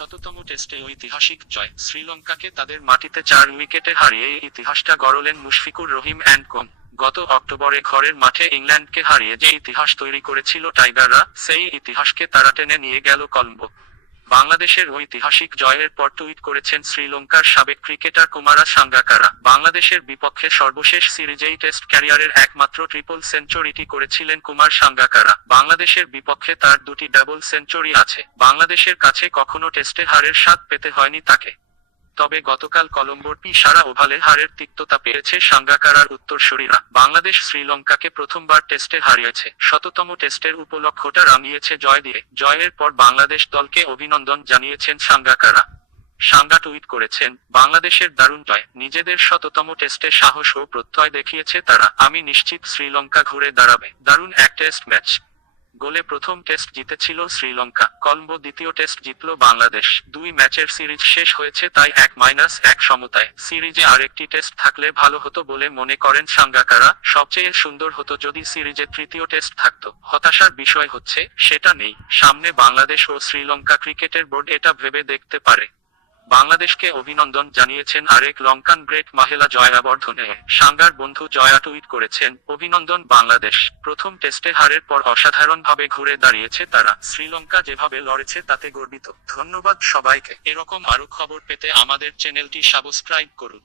শততম টেস্টে ঐতিহাসিক জয়, শ্রীলঙ্কাকে তাদের মাটিতে 4 উইকেটে হারিয়ে এই ইতিহাসটা গড়লেন মুশফিকুর রহিম অ্যান্ড কোং। গত অক্টোবরে ঘরের মাঠে ইংল্যান্ডকে হারিয়ে যে ইতিহাস তৈরি করেছিল টাইগাররা, সেই ইতিহাসকে তারা টেনে নিয়ে গেল কলম্বো। বাংলাদেশের ঐতিহাসিক জয়ের পর টুইট করেছেন শ্রীলঙ্কার সাবেক ক্রিকেটার কুমারা সাঙ্গাকারা। বাংলাদেশের বিপক্ষে সর্বশেষ সিরিজেই টেস্ট ক্যারিয়ারের একমাত্র ট্রিপল সেঞ্চুরিটি করেছিলেন কুমার সাঙ্গাকারা। বাংলাদেশের বিপক্ষে তার 2টি ডাবল সেঞ্চুরি আছে। বাংলাদেশের কাছে কখনো টেস্টে হারের স্বাদ পেতে হয়নি তাকে। তবে গতকাল কলম্বোর সারা ওভালে হারের তিক্ততা পেয়েছে সাঙ্গাকারার উত্তরসূরিরা। বাংলাদেশ শ্রীলঙ্কাকে প্রথমবার টেস্টে হারিয়েছে, শততম টেস্টের উপলক্ষটা রাঙিয়েছে জয় দিয়ে। জয়ের পর বাংলাদেশ দলকে অভিনন্দন জানিয়েছেন সাঙ্গাকারা। সাঙ্গা টুইট করেছেন, বাংলাদেশের দারুণ জয়, নিজেদের শততম টেস্টে সাহস ও প্রত্যয় দেখিয়েছে তারা। আমি নিশ্চিত শ্রীলঙ্কা ঘুরে দাঁড়াবে। দারুণ এক টেস্ট ম্যাচ। গোলে প্রথম টেস্ট জিতেছিল শ্রীলঙ্কা, কলম্বো দ্বিতীয় টেস্ট জিতল বাংলাদেশ। 2 ম্যাচের সিরিজ শেষ হয়েছে তাই 1-1 সমতায়। সিরিজে আরেকটি টেস্ট থাকলে ভালো হতো বলে মনে করেন সাঙ্গাকারা। সবচেয়ে সুন্দর হতো যদি সিরিজে তৃতীয় টেস্ট থাকতো। হতাশার বিষয় হচ্ছে সেটা নেই। সামনে বাংলাদেশ ও শ্রীলঙ্কা ক্রিকেটের বোর্ড এটা ভেবে দেখতে পারে। বাংলাদেশকে অভিনন্দন জানিয়েছেন আরেক লঙ্কান গ্রেট মাহেলা জয়াবর্ধনে। সাঙ্গার বন্ধু জয়া টুইট করেছেন, অভিনন্দন বাংলাদেশ, প্রথম টেস্টে হারের পর অসাধারণভাবে ঘুরে দাঁড়িয়েছে তারা। শ্রীলঙ্কা যেভাবে লড়েছে তাতে গর্বিত। ধন্যবাদ সবাইকে। এরকম আরো খবর পেতে আমাদের চ্যানেলটি সাবস্ক্রাইব করুন।